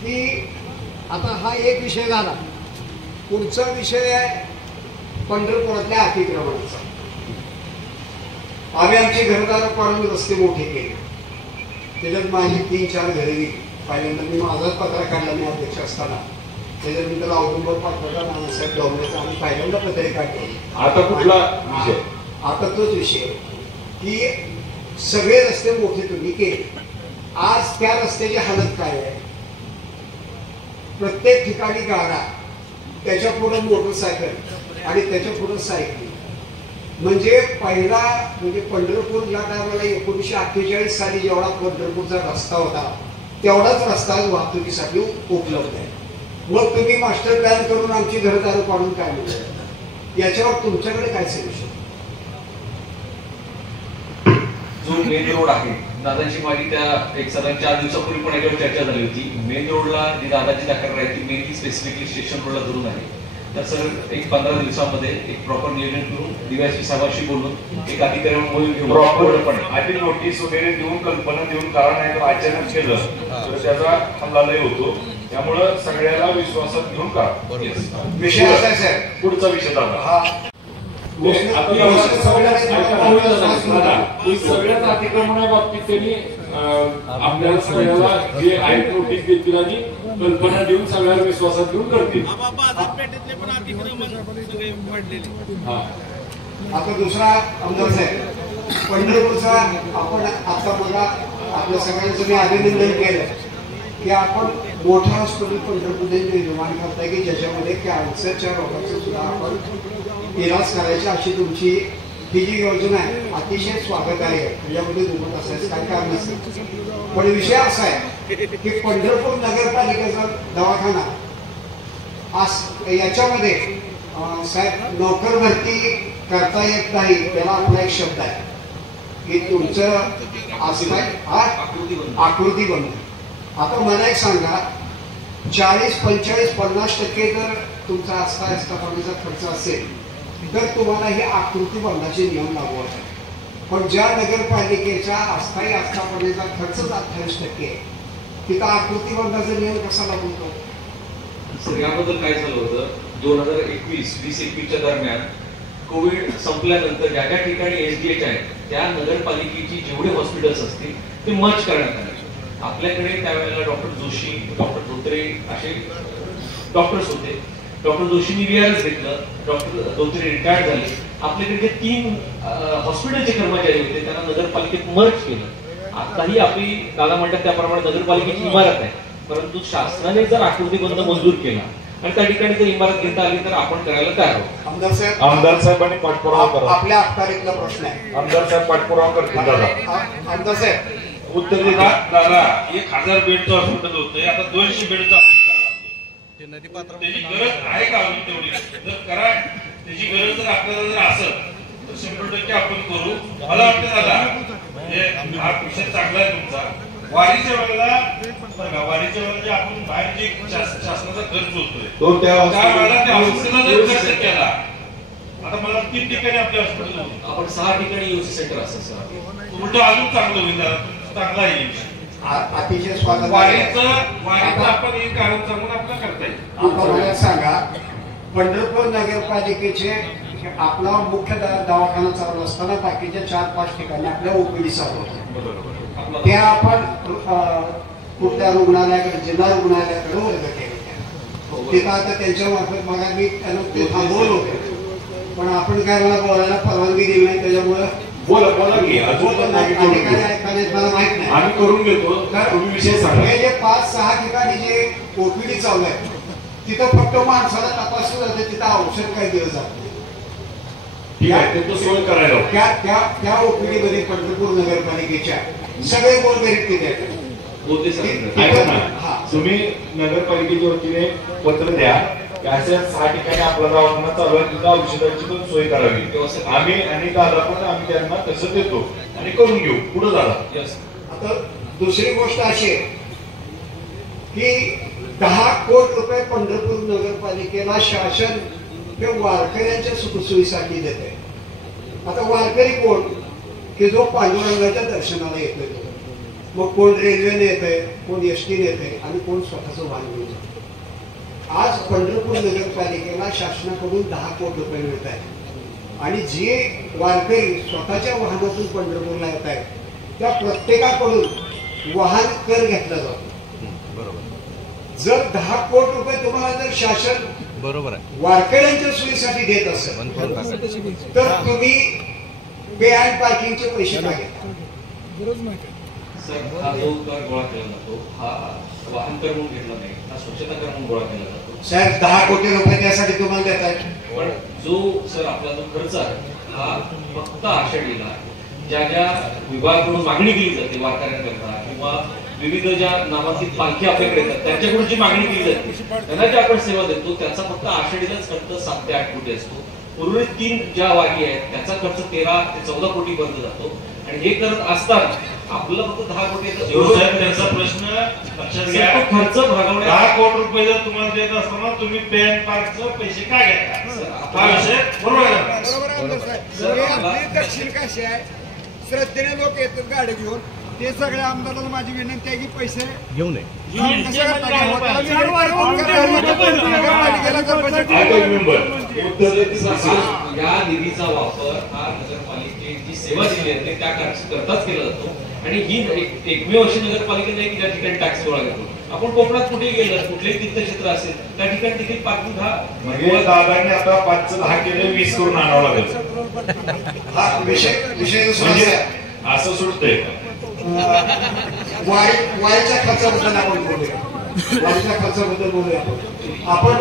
की आता हा एक विषय झाला, पुढचा विषय आहे पंढरपुरातल्या अतिक्रमणाचा. आम्ही आमची घरदार पाडून रस्ते मोठे केले, त्याच्यात माझी 3-4 घरे गेली. पहिल्यांदा मी माझाच पत्र काढला, मी अध्यक्ष असताना. त्याच्यानंतर औदुंबर पाटोदा नानासाहेब डोंगरेचा आम्ही पहिल्यांदा पत्रिका काढली. आता कुठला विषय? आता तोच विषय की सगळे रस्ते मोठे तुम्ही केले. आज त्या रस्त्याची हालत काय आहे? प्रत्येक ठिकाणी गाडा, त्याच्या पुढे मोटरसायकल आणि त्याच्या पुढे सायकल. म्हणजे पहिला म्हणजे पंढरपूर या टायमाला 1948 साली जेवढा पंढरपूरचा रस्ता होता तेवढाच रस्ता वाहतुकीसाठी उपलब्ध आहे. मग तुम्ही मास्टर प्लॅन करून आमची घरदार पाडून काय मिळेल? याच्यावर तुमच्याकडे काय सोल्युशन? जो मेन रोड आहे, दादाची माझी त्या एक साधारण 4 दिवसापूर्वी पण याच्यावर चर्चा झाली होती. मेन रोडला जी दादाची तक्रार आहे ती मेनली स्पेसिफिकली स्टेशन रोडला धरून आहे. तर सर एक 15 दिवसामध्ये एक प्रॉपर नियोजन करून दिव्याशी साहेबांशी बोलून एक अधिकारी मोहीम घेऊन प्रॉपर पण आधी नोटीस वगैरे देऊन कल्पना देऊन कारण आहे तर अचानक केलं तर त्याचा हल्ला लय होतो. त्यामुळं सगळ्याला विश्वासात घेऊन का विषय असा आहे साहेब, पुढचा विषय दादा. हा सगळ्याच अतिक्रमणाबाबतीत त्यांनी आपल्याला सगळ्याला जे आहे नोटीस देतील आणि कल्पना देऊन सगळ्याला विश्वासात घेऊन करतील. बाजारपेठेतले पण अतिक्रमण सगळे वाढलेले. आता दुसरा आमदार साहेब, पंढरपूरचा आपण आता बघा आपल्या सगळ्यांचं मी अभिनंदन केलं की आपण मोठा हॉस्पिटल पंढरपूरमध्ये निर्माण करताय की ज्याच्यामध्ये कॅन्सरच्या रोगाचं सुद्धा आपण इलाज करायची अशी तुमची ही जी योजना आहे अतिशय स्वागतार्ह आहे. त्याच्यामध्ये दुमत असायचं काय कारण नसेल. पण विषय असा आहे की पंढरपूर नगरपालिकेचा दवाखाना आज याच्यामध्ये साहेब नोकर भरती करता येत नाही. त्याला आपला एक शब्द आहे की तुमचं असं आकृती बनवून. आता मला एक सांगा, 40, 45, 50% जर तुमचा आस्थापनेचा खर्च असेल तर तुम्हाला हे आकृती बंधाचे नियम लागू आहे. पण ज्या नगरपालिकेच्या अस्थायी आस्थापनेचा खर्चच 28% आहे तिथं आकृती बंधाचा नियम कसा लागू होतो? सर याबद्दल काय झालं होतं 2021 दरम्यान कोविड संपल्यानंतर ज्या ज्या ठिकाणी SDH आहेत त्या नगरपालिकेची जेवढे हॉस्पिटल्स असतील ते मर्ज करण्यात आले. आपल्याकडे त्यावेळेला डॉक्टर जोशी, डॉक्टर धोत्रे असे डॉक्टर्स होते. डॉक्टर जोशींनी VRS घेतलं, डॉक्टर धोत्रे रिटायर्ड झाले. आपल्याकडे जे 3 हॉस्पिटलचे कर्मचारी होते त्यांना नगरपालिकेत मर्ज केलं. आताही आपली दादा म्हणतात त्याप्रमाणे नगरपालिकेची इमारत आहे, परंतु शासनाने जर आकृतीबंध मंजूर केला आणि त्या ठिकाणी जर इमारत घेता आली तर आपण करायला तयार आहोत. आमदार साहेबांनी पाठपुरावा करा. आपल्या अखत्यारीतला प्रश्न आहे. आमदार साहेब पाठपुरावा करतील दादा. आमदार साहेब उत्तर दे. दादा 1000 बेडचं हॉस्पिटल होतंय, आता 200 बेडचं आपण करायला लागलो. त्याची गरज आहे का अजून तेवढी? जर करा, त्याची गरज जर आपल्याला जर असेल तर 100% आपण करू. मला वाटतं दादा हा विषय चांगला आहे तुमचा. वारीच्या वेळेला बघा, वारीच्या वेळेला जे आपण बाहेर जे शासनाचा खर्च होतोय तो त्या त्यावेळेला त्या हॉस्पिटलला जर खर्च केला, आता मला 3 ठिकाणी आपल्या हॉस्पिटल होतं, आपण 6 ठिकाणी यूसी सेंटर असतं सर. उलट अजून चांगलं होईल दादा, चांगला आहे. अतिशय स्वागत. वारीचं आपण हे कारण सांगून आपल्याला करता येईल. आता मला सांगा, पंढरपूर नगरपालिकेचे आपला मुख्य दवाखाना चालू असताना बाकीच्या 4-5 ठिकाणी आपल्या ओपीडी चालू होत्या. त्या आपण कुठल्या रुग्णालयाकडे, जिल्हा रुग्णालयाकडे वर्ग केले. तिथं आता त्यांच्या मार्फत मला मी त्यांना ते थांबवलं होतं, पण आपण काय मला बोलायला परवानगी दिली नाही. त्याच्यामुळे बोला बोला की अधिकारी ऐकण्यात मला माहित नाही. आम्ही करून घेतो. तुम्ही विषय सांगा. हे जे 5-6 ठिकाणी जे ओपीडी चालू आहे तिथं फक्त माणसाला तपासलं जातं, तिथं औषध काही दिलं जात. ठीक आहे, ते तो सोय करायला. त्या ओपीडी मध्ये पंढरपूर नगरपालिकेच्या सगळे गोरगरीब तिथे बोलते सर. ऐका ना, तुम्ही नगरपालिकेच्या वतीने पत्र द्या की अशा 6 ठिकाणी आपला दवाखाना चालू आहे, तिथं औषधाची पण सोय करावी. आम्ही आणि दादा पण आम्ही त्यांना तसं देतो आणि करून घेऊ. पुढे दादा. आता दुसरी गोष्ट अशी आहे की 10 कोटी रुपये पंढरपूर नगरपालिकेला शासन हे वारकऱ्यांच्या सुखसोयीसाठी देते. आता वारकरी कोण की जो पांडुरंगाच्या दर्शनाला येतोय, मग कोण रेल्वेने येतंय, कोण एसटीने येतंय आणि कोण स्वतःचं वाहन घेऊन जातं. आज पंढरपूर नगरपालिकेला शासनाकडून 10 कोटी रुपये मिळत आहेत आणि जे वारकरी स्वतःच्या वाहनातून पंढरपूरला येत आहेत त्या प्रत्येकाकडून वाहन कर घेतला जातो. जर 10 कोटी रुपये तुम्हाला जर शासन बरोबर आहे वारकऱ्यांच्या सोयीसाठी देत असेल तर तुम्ही पे अँड पार्किंगचे पैसे काय घेता? सर, हा जो कर गोळा केला जातो हा वाहन कर म्हणून घेतला नाही, हा स्वच्छता कर म्हणून गोळा केला जातो. साहेब 10 कोटी रुपये त्यासाठी तुम्हाला देत आहेत. पण जो सर आपला जो खर्च आहे हा फक्त आषाढीला ज्या ज्या विभागाकडून मागणी केली जाते वारकऱ्यांकरता किंवा विविध ज्या नामांकित पालखी आपल्याकडे येतात त्यांच्याकडून जी मागणी केली जाते त्यांना जी आपण सेवा देतो त्याचा फक्त आषाढीलाच खर्च 7 ते 8 कोटी असतो. उर्वरित 3 ज्या वारी आहेत त्याचा खर्च 13 ते 14 कोटी पर्यंत जातो आणि हे करत असताना आपलं फक्त 10 कोटी साहेब त्यांचा प्रश्न लक्षात घ्या. खर्च भागवण्यात 10 कोटी रुपये जर तुम्हाला देत असताना तुम्ही पे अँड पार्कचे पैसे काय घेता? हा विषय बरोबर आहे. दक्षिण काशी आहे, श्रद्धेने लोक येतात गाडी घेऊन. ते सगळ्या आमदारांना माझी विनंती आहे की पैसे घेऊ नये. या निधीचा वापर हा नगरपालिकेची सेवा दिली आहे त्या करताच केला जातो आणि ही एकमेव अशी नगरपालिका नाही की ज्या ठिकाणी टॅक्स गोळा घेतो. आपण कोकणात कुठे गेलं कुठलेही तीर्थक्षेत्र असेल त्या ठिकाणी देखील पार्किंग हा म्हणजे दादांनी आता 5 10 केले 20 करून आणावं लागेल. हा विषय म्हणजे असं सुटतंय. वारीच्या खर्चाबद्दल आपण बोलूया. वारीच्या खर्चाबद्दल बोलूया. आपण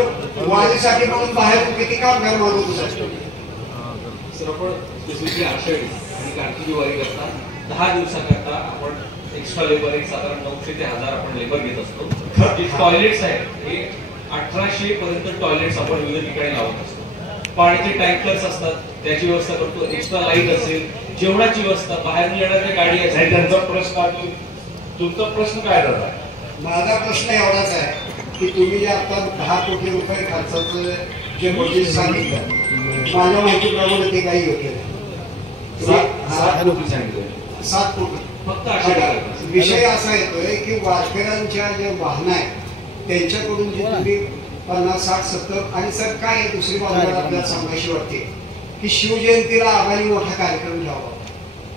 वारीसाठी म्हणून बाहेर किती कामगार मागवतो असतो. सर, आपण स्पेसिफिकली आषाढी आणि कार्तिकी वारी करता 10 दिवसाकरता आपण एक्स्ट्रा लेबर एक साधारण 900 ते 1000 आपण लेबर घेत असतो. जे टॉयलेट्स आहेत हे 1800 पर्यंत टॉयलेट्स आपण विविध ठिकाणी लावत असतो. पाण्याचे टँकर्स असतात त्याची व्यवस्था करतो. एक्स्ट्रा लाईट असेल, जेवणाची व्यवस्था, बाहेर येणाऱ्या गाडी असेल. त्यांचा प्रश्न तुमचा प्रश्न काय दादा? माझा प्रश्न एवढाच आहे की तुम्ही जे आता 10 कोटी रुपये खर्चाचं जे बजेट सांगितलं माझ्या माहितीप्रमाणे ते काही योग्य नाही. 7 कोटी सांगितलं. 7 कोटी फक्त आषाढी. विषय असा येतोय की वारकऱ्यांच्या जे वाहन आहेत त्यांच्याकडून जे तुम्ही 50, 60, 70 आणि सर काय आहे दुसरी बाजूला आपल्याला सांगायची वाटते की शिवजयंतीला आम्हाला मोठा कार्यक्रम घ्यावा.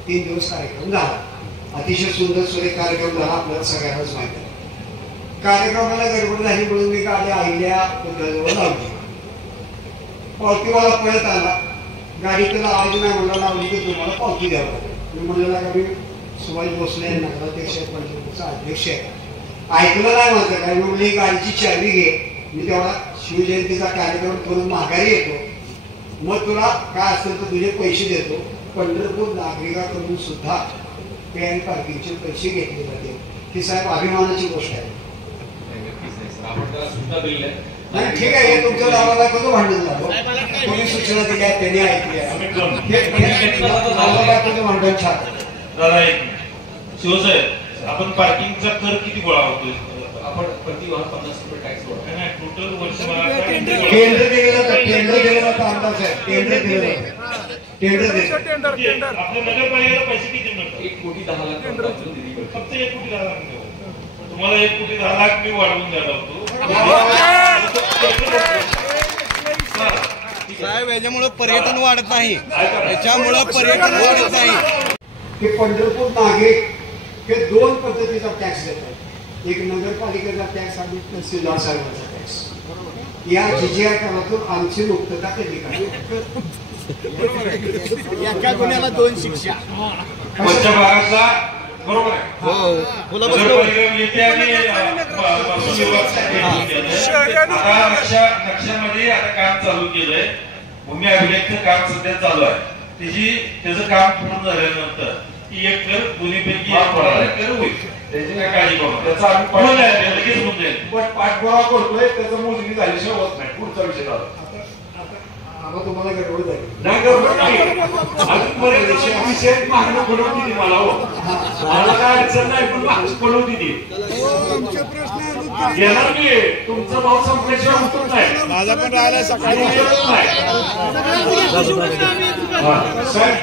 3 दिवस कार्यक्रम झाला. अतिशय सुंदर सुरेख कार्यक्रम झाला. आपल्याला सगळ्यांनाच माहिती आहे. कार्यक्रमाला गडबड झाली म्हणून मी गाडी आईल्या पुतळ्याजवळ लावली. पावती मला पळत आला. गाडी त्याला आवाज नाही म्हणला लावली की तुम्हाला पावती द्यावं लागेल. मी म्हणलेला का मी सुभाष भोसले नगराध्यक्ष पंचायतीचा अध्यक्ष आहे. ऐकलं नाही माझं काय. म्हणली गाडीची चावी घे, मी तेवढा शिवजयंतीचा कार्यक्रम करून माघारी येतो, मग तुला काय असेल तर तुझे पैसे देतो. पंढरपूर नागरिकाकडून सुद्धा पे आणि पार्किंगचे पैसे घेतले जाते ही साहेब अभिमानाची गोष्ट आहे. नाही ठीक आहे, हे तुमच्या गावाला कसं भांडण झालं, तुम्ही सूचना दिल्या त्यांनी ऐकल्या, कसं भांडण छान. दादा एक शिवसाहेब, आपण पार्किंगचा कर किती गोळा होतोय? आपण प्रति वाहन 50 रुपये टॅक्स गोळा. टोटल वर्ष टेंडर दिलं जातं, टेंडर दिलं जातं अंदाज आहे, टेंडर दिलं जातं, टेंडर आपल्या नगरपालिकेला पैसे किती मिळतात? 1,10,00,000 फक्त 1,10,00,000. तुम्हाला 1,10,00,000 मी वाढवून द्यायला होतो. साहेब याच्यामुळे पर्यटन वाढत नाही, याच्यामुळे पर्यटन वाढत नाही. हे पंढरपूर नागरिक हे दोन पद्धतीचा टॅक्स देतात. एक नगरपालिकेचा टॅक्स आणि तहसीलदार साहेबांचा टॅक्स. या जिजिया करातून आमची मुक्तता कधी काय एका गुन्ह्याला 2 शिक्षा. वरच्या भागातला बरोबर आहे. नगरपालिका येते आणि आता नक्षामध्ये आता काम चालू केलंय. भूमी अभिलेखचं काम सध्या चालू आहे. त्याचं काम पूर्ण झाल्यानंतर ती एक कर दोन्हीपैकी कर होईल. त्याची काय काळजी करू, त्याचा आम्ही लगेच होऊन जाईल. पण पाठपुरावा करतोय, त्याचं मोजणी झाल्याशिवाय होत नाही. पुढचा विषय झाला आता तुम्हाला गडबड झाली नाही, गडबड नाही. अजूनपर्यंत विषय मागणं बनवून दिली मला. हो, मला काय अडचण नाही, पण मागच बनवून दिली. आमचे प्रश्न येणार की तुमचा भाव संपल्याशिवाय उतरत नाही. माझा पण राहिला सकाळी. साहेब,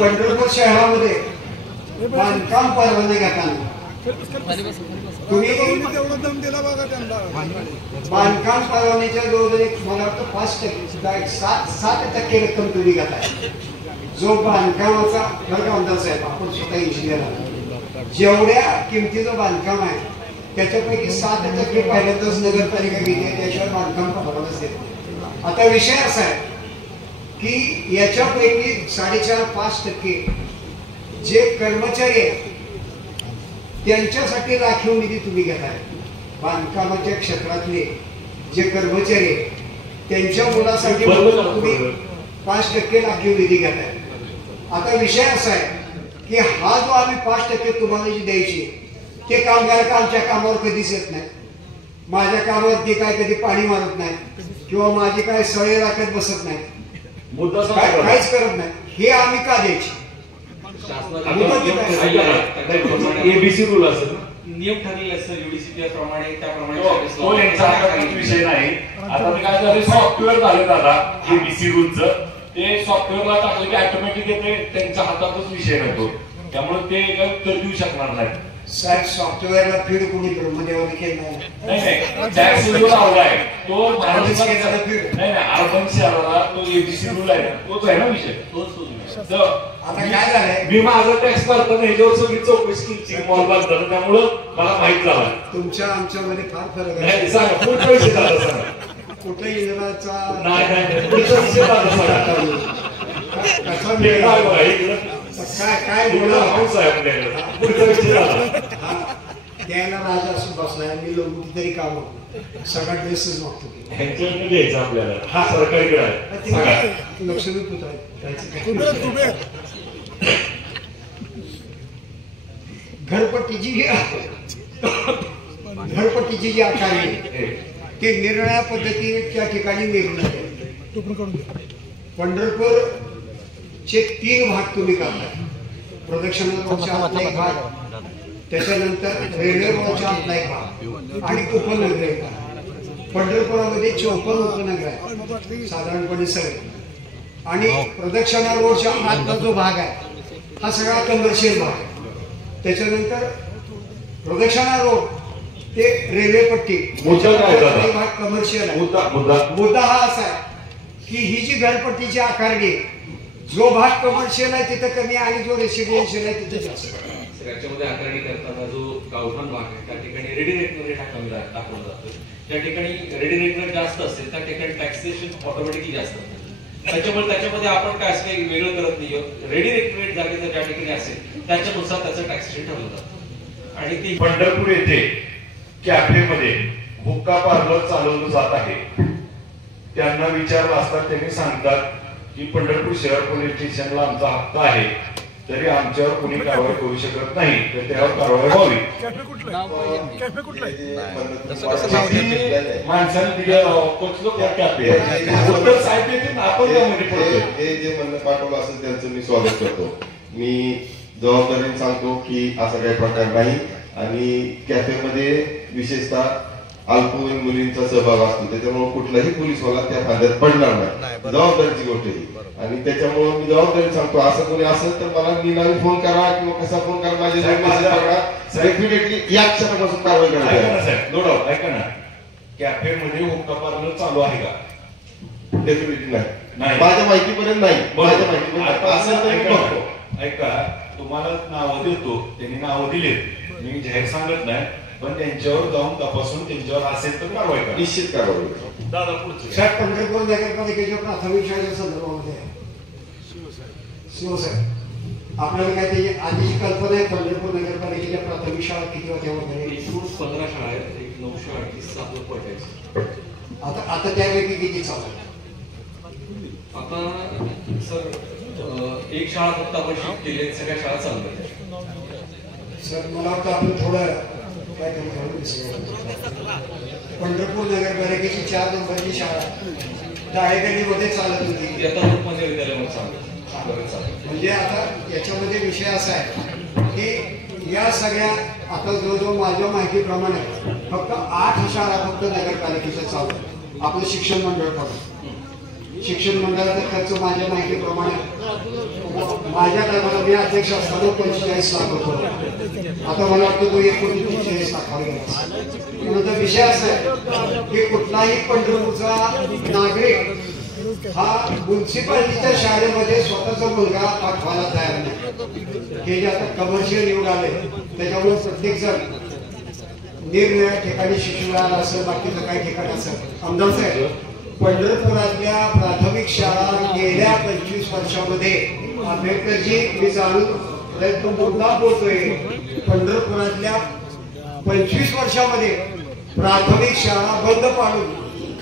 पंढरपूर शहरामध्ये बांधकाम परवाने घेताना तुम्ही तेवढा दम दिला बघा त्यांना. बांधकाम परवान्याच्या जवळजवळ मला वाटतं 5% 7% रक्कम तुम्ही घेताय. जो बांधकामाचा बरं का अंदाज साहेब, आपण स्वतः इंजिनियर आहात, जेवढ्या किमतीचं बांधकाम आहे त्याच्यापैकी 7% पहिल्यांदाच नगरपालिका घेते, त्याशिवाय बांधकाम परवानाच देत नाही. आता विषय असा आहे की याच्यापैकी 4.5-5% जे कर्मचारी आहेत त्यांच्यासाठी राखीव निधी तुम्ही घेताय. बांधकामाच्या क्षेत्रातले जे कर्मचारी आहेत त्यांच्या मुलासाठी तुम्ही 5% राखीव निधी घेताय. आता विषय असा आहे की हा जो आम्ही 5% तुम्हाला जी द्यायची ते कामगार का आमच्या कामावर कधीच येत नाही. माझ्या कामावर ते काय कधी पाणी मारत नाही किंवा माझी काय सवय राखत बसत नाही, काहीच करत नाही. हे आम्ही का द्यायची? एबीसी रूल असेल, नियम ठरलेले असतात युडीसी त्याप्रमाणे तो यांचा विषय नाही. आता मी काय झालं, सॉफ्टवेअर झालं दादा एबीसी रूलचं, ते सॉफ्टवेअरला टाकलं की ऑटोमॅटिक येते, त्यांच्या हातातच विषय नव्हतो, त्यामुळे ते काय उत्तर देऊ शकणार नाही. साहेब, सॉफ्टवेअरला फीड कोणी ब्रह्मदेवाने केलं नाही, टॅक्स रूल लावलाय तो नाही, अर्बन शहराला तो एबीसी रूल आहे, तोच आहे ना विषय. आता काय झालंय, मी माझा टॅक्स भरताना ह्याच्यावर सगळी चौकशी केली मॉल बांधताना, त्यामुळं मला माहित झालं. तुमच्या आमच्यामध्ये फार फरक आहे. नाही, सांगा पुढचा विषय झाला, सांगा. कुठे इंद्राचा नाही, पुढचा विषय झाला, सांगा. काय बोलणार पाऊस आहे आपल्याकडे, पुढचा विषय झाला. द्यायला राजा असू बसलाय, मी लोक तरी काम होतो, सगळा ड्रेसेस मागतो ह्यांच्याकडे द्यायचं आपल्याला. हा सरकारकडे आहे, सांगा. लक्ष्मी पुत्र आहे. घरपट्टीची जी आकार आहे ते निर्णया पद्धतीच्या ठिकाणी निर्णय. पंढरपूर चे 3 भाग तुम्ही करताय. प्रदक्षिणा रोडच्या आतला एक भाग, त्याच्यानंतर रेल्वे रोडच्या आतला एक भाग आणि उपनगर एक भाग. पंढरपुरामध्ये 54 उपनगर आहे साधारणपणे सगळे. आणि प्रदक्षिणा रोडच्या आतला जो भाग आहे हा सगळा कमर्शियल भाग आहे. त्याच्यानंतर प्रदक्षिणा रोड ते रेल्वे पट्टी भाग कमर्शियल आहे. मुद्दा हा असा आहे की ही जी घरपट्टीची आकारणी, जो भाग कमर्शियल आहे तिथं कमी आणि जो रेसिडेन्शियल आहे तिथे जास्त. याच्यामध्ये आकारणी करताना जो गावठाण भाग आहे त्या ठिकाणी रेडी रेट मध्ये टाकला जातो. ज्या ठिकाणी रेडी रेट जास्त असेल त्या ठिकाणी टॅक्सेशन ऑटोमॅटिकली जास्त असतं. त्याच्यामध्ये आपण काय असं काही वेगळं करत नाही. रेडी रेट जागेचं ज्या ठिकाणी असेल त्याच्यानुसार त्याचं टॅक्सेशन ठरवलं जातं. आणि ती पंढरपूर येथे कॅफेमध्ये हुक्का पार्लर चालवलं जात आहे. त्यांना विचारलं असता त्यांनी सांगतात की पंढरपूर शहर पोलीस स्टेशनला आमचा हक्क आहे, तरी आमच्यावर कोणी कारवाई करू शकत नाही, तर त्यावर कारवाई व्हावी. माणसाने हे जे म्हणणं पाठवलं असेल त्यांचं मी स्वागत करतो. मी जबाबदारीने सांगतो की असा काही प्रकार नाही आणि कॅफेमध्ये विशेषतः अल्पवयीन मुलींचा सहभाग असतो, त्याच्यामुळे कुठलाही पोलीसवाला त्या फांद्यात पडणार नाही. जबाबदारीची गोष्ट ही आणि त्याच्यामुळे मी जबाबदारी सांगतो. असं कोणी असेल तर मला निनावी फोन करा किंवा कसा फोन करा, माझे डेफिनेटली या क्षणापासून कारवाई करा. ऐका ना, कॅफेमध्ये हुक्का पार्लर चालू आहे का? डेफिनेटली नाही, माझ्या माहितीपर्यंत नाही. माझ्या माहितीपर्यंत असेल तर बघतो. ऐका, तुम्हाला नावं देतो, त्यांनी नावं दिले, मी जाहीर सांगत नाही, पण त्यांच्यावर जाऊन तपासून त्यांच्यावर असेल तर कारवाई करा. निश्चित कारवाई. दादा पुढचे साहेब, पंढरपूर नगरपालिकेच्या प्राथमिक शाळेच्या संदर्भामध्ये शिवसाहेब आपल्याला काय त्याची आधीची कल्पना आहे? पंढरपूर नगरपालिकेच्या प्राथमिक शाळा किती होत्या वगैरे? 15 शाळा आहेत, 938 आपलं पट आहे. आता त्यापैकी किती चालू आहे? आता सर एक शाळा फक्त आपण शिफ्ट केली, सगळ्या शाळा चालू आहेत. सर मला वाटतं आपण थोडं काय पंढरपूर नगरपालिकेची 4 नंबरची शाळा डाळेगल्लीमध्ये चालत होती, आता लोकमान्य विद्यालयामध्ये चालू. म्हणजे आता याच्यामध्ये विषय असा आहे की या सगळ्या आता जवळजवळ माझ्या माहितीप्रमाणे फक्त 8 शाळा फक्त नगरपालिकेच्या चालू आहे. आपलं शिक्षण मंडळ पडतं. शिक्षण मंडळाचा खर्च माझ्या माहितीप्रमाणे माझ्या टायमाला मी अध्यक्ष असताना 45 लाख रुपये, आता मला वाटतं तो 1,43 लाखावर गेला. म्हणून विषय असा आहे की कुठलाही पंढरपूरचा नागरिक हा म्युन्सिपालिटीच्या शाळेमध्ये स्वतःचा मुलगा पाठवायला तयार नाही. हे जे आता कमर्शियल युग आले त्याच्यामुळे प्रत्येक जण निरनिराळ्या ठिकाणी शिक्षणाला असेल, बाकीचं काही ठिकाणी असेल. आमदार साहेब, पंढरपुरातल्या प्राथमिक शाळा गेल्या 25 वर्षामध्ये आंबेडकरजी मी जाणून प्रयत्न मोठा बोलतोय, पंढरपुरातल्या 25 वर्षामध्ये प्राथमिक शाळा बंद पाडून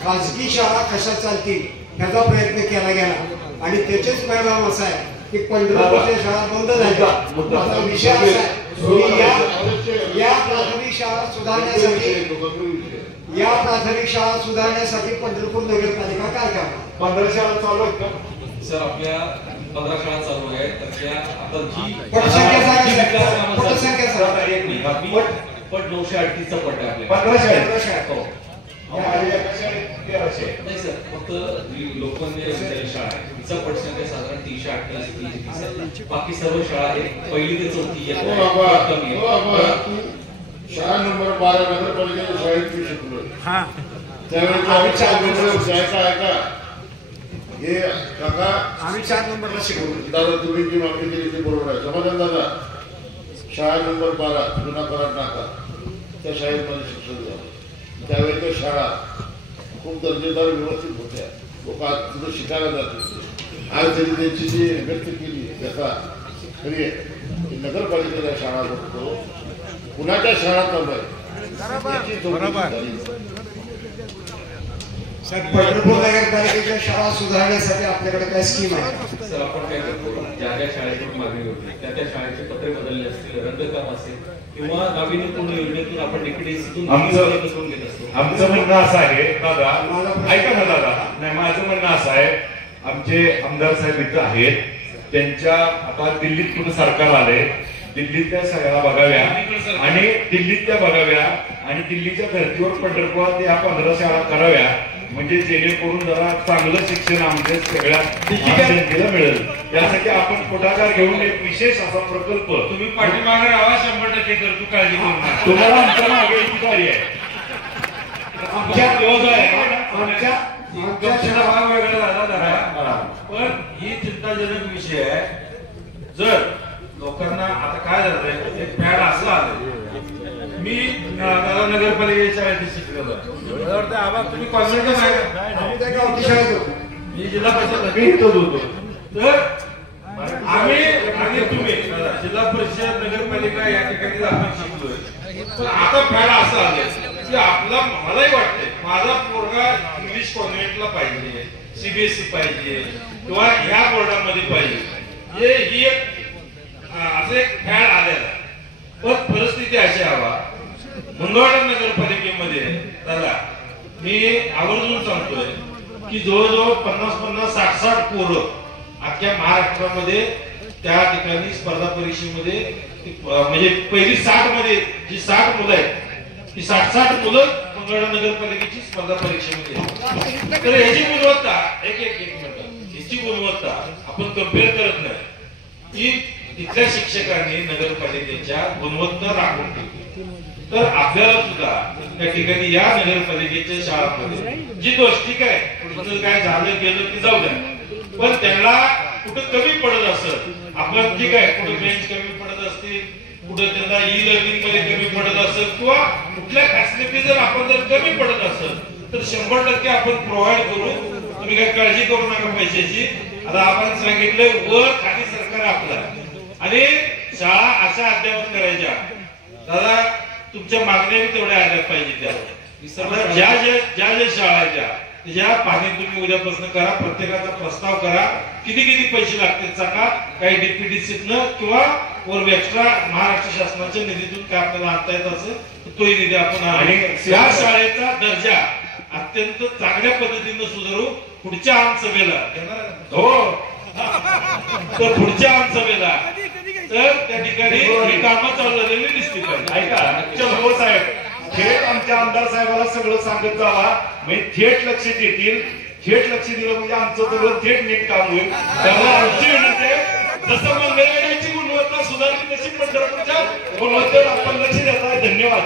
खाजगी शाळा कशा चालतील ह्याचा प्रयत्न केला गेला आणि त्याचेच परिणाम असा आहे की पंढरपूरच्या शाळा बंद झाल्या. आता विषय असा आहे या प्राथमिक शाळा सुधारण्यासाठी पंढरपूर नगरपालिका काय करणार? 15 शाळा चालू आहेत का? सर आपल्या 15 शाळा चालू आहेत, तर त्या आता जी पट 938चा पट आहे आपल्या 15 शाळा. हो. नाही सर, फक्त लोकमान्य विद्यालय शाळा आहे, तिचा पट संख्या साधारण 338 बाकी सर्व शाळा आहेत 1ली ते 4थी कमी आहे. शाळा नंबर 12 नगरपालिकेच्या शाळेत मी शिकलो. त्यावेळेस आहे का हे काका? आम्ही 4 नंबरला शिकवतो. दादा तुम्ही जी मागणी केली ती बरोबर आहे. समाधान दादा, शाळा नंबर 12 जुना कराड नाका त्या शाळेत माझं शिक्षण झालं. त्यावेळेच्या शाळा खूप दर्जेदार व्यवस्थित होत्या. लोक आज तिथं शिकायला जात होते. आज त्यांनी त्यांची जी व्यक्त केली त्याचा खरी आहे की नगरपालिकेच्या शाळा बघतो, पुण्याच्या शाळा चालू आहे. पंढरपूर नगरपालिकेच्या शाळा सुधारण्यासाठी आपल्याकडे काय स्कीम आहे? सर आपण काय करतो, ज्या ज्या शाळेची मागणी होती त्या शाळेचे पत्रे बदलले असतील, रद्दकाम असेल किंवा नाविन्यपूर्ण योजनेतून आपण डीपीडीसीतून घेत असतो. आमचं म्हणणं असं आहे दादा, ऐका ना दादा, नाही माझं म्हणणं असं आहे, आमचे आमदार साहेब इथं आहेत, त्यांच्या आता दिल्लीत कुठं सरकार आलंय, दिल्लीतल्या सगळ्या बघाव्या आणि दिल्लीतल्या बघाव्या आणि दिल्लीच्या धर्तीवर पंढरपुरात या 15 शाळा कराव्या, म्हणजे जेणेकरून जरा चांगलं शिक्षण आमच्या सगळ्या जनतेला मिळेल. यासाठी आपण पुढाकार घेऊन एक विशेष असा प्रकल्प तुम्ही पाठीमागे राहा, 100% करतो, काळजी करू नका. तुम्हाला आमच्या मागे अधिकारी आहे. आमच्या भाग वेगळा झाला, पण ही चिंताजनक विषय आहे. जर लोकांना आता काय झालंय, एक फॅड असं आलं, मी नगरपालिकेच्या शाळेत शिकलेलो आहे. आबा तुम्ही कॉन्व्हेंटला मी जिल्हा परिषद होतो, तर आम्ही तुम्ही जिल्हा परिषद नगरपालिका या ठिकाणी आपण शिकलोय. पण आता फॅड असं आलं की आपला, मलाही वाटतंय माझा पोरगा इंग्लिश कॉन्व्हेंटला पाहिजे, सीबीएसई पाहिजे किंवा ह्या बोर्डामध्ये पाहिजे. ही एक असे एक फॅड आलेला आहे. पण परिस्थिती अशी हवा मंगळवाडा नगरपालिकेमध्ये दादा मी आवर्जून सांगतोय की जवळजवळ 50-60 पोरं अख्ख्या महाराष्ट्रामध्ये त्या ठिकाणी स्पर्धा परीक्षेमध्ये म्हणजे पहिली 60 मध्ये जी 60 मुलं आहेत ती 60 मुलं मंगळवाडा नगरपालिकेची स्पर्धा परीक्षेमध्ये. तर ह्याची गुणवत्ता एक मिनिट ह्याची गुणवत्ता आपण कम्पेअर करत नाही की तिथल्या शिक्षकांनी नगरपालिकेच्या गुणवत्ता राखून ठेवली. तर आपल्याला सुद्धा त्या ठिकाणी या नगरपालिकेच्या शाळांमध्ये जी दोष ठीक आहे कुठं काय झालं गेलं की जाऊ द्या, पण त्यांना कुठं कमी पडत असत आपल्याला ठीक आहे कुठं बेंच कमी पडत असतील, कुठं त्यांना ई लर्निंग मध्ये कमी पडत असेल किंवा कुठल्या फॅसिलिटी जर आपण जर कमी पडत असेल तर 100% आपण प्रोव्हाइड करू. तुम्ही काय काळजी करू नका पैशाची. आता आपण सांगितलं वर खाली सरकार आपलं आणि शाळा अशा अद्यावत करायच्या. दादा तुमच्या मागण्या तेवढ्या आल्या पाहिजे त्या ज्या शाळा आहेत त्याच्या पाणी तुम्ही उद्यापासून करा. प्रत्येकाचा प्रस्ताव करा किती पैसे लागतील सांगा. काही डीपीडीसीतनं किंवा वर एक्स्ट्रा महाराष्ट्र शासनाच्या निधीतून काय आपल्याला आणता येत असेल तर तोही निधी आपण आणि या शाळेचा दर्जा अत्यंत चांगल्या पद्धतीनं सुधारू. पुढच्या आमसभेला हो तर पुढच्या आमसभेला तर त्या ठिकाणी ही कामं चालू झालेली दिसतील पाहिजे. ऐका हो साहेब थेट आमच्या आमदार साहेबाला सगळं सांगत जावा म्हणजे थेट लक्ष देतील. थेट लक्ष दिलं म्हणजे आमचं सगळं थेट नीट काम होईल. त्यामुळे आमची विनंती आहे जसं मंगळवाड्याची गुणवत्ता सुधारली तशी पंढरपूरच्या गुणवत्तेवर आपण लक्ष देत आहे. धन्यवाद.